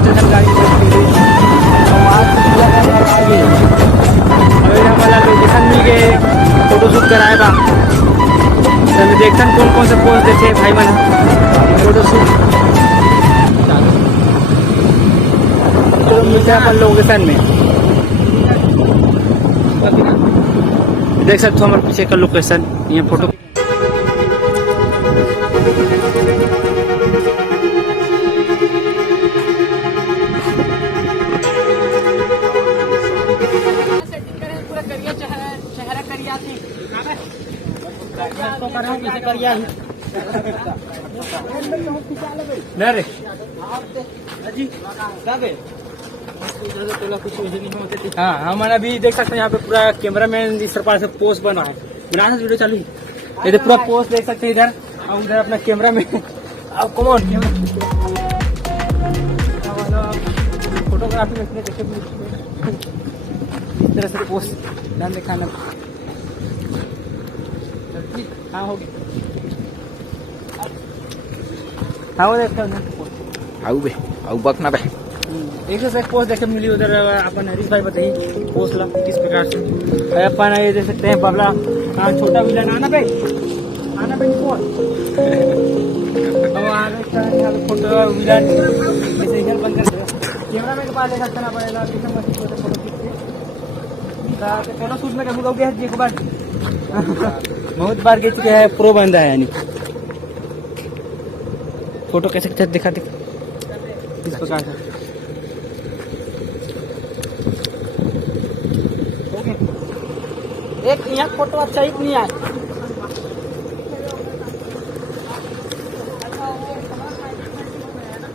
Station गाड़ी हमारा location मिल गए फोटोशूट कराएगा तो देखते कौन कौन से पोस्ट देते भाई मन फोटोशूट तो मिलते हैं अपन लोकेशन में। देख सकते हो हमारे पीछे का लोकेशन ये फोटो हाँ हमारा भी देख सकते हैं यहाँ पे पूरा कैमरा मैन इस प्रकार से पोस्ट बना है बिना वीडियो चालू ये तो पूरा पोस्ट देख सकते हैं इधर और उधर अपना कैमरा मैन अब कमॉन फोटोग्राफी में इस तरह से पोस्ट ध्यान दिखाना। हाँ हो गया हाँ वो देखते आऊ बे आऊ बकना बे एक से एक पोस्ट देखे मिली उधर अपन हरीश भाई बताइए पोस्ट ला किस प्रकार से अपन ये देख सकते हैं बबला हाँ छोटा विलन आना भाई फोटो विलन ऐसे इधर बंद कर कैमरा मैन के पास ले सकते ना पड़ेगा फोटो शूट में कभी लोगे एक बार बहुत बार खींच के है प्रो बंदा है यानी फोटो कैसे खींचा दिखा इस प्रकार से ओके एक यहाँ फोटो अच्छा ही नहीं आया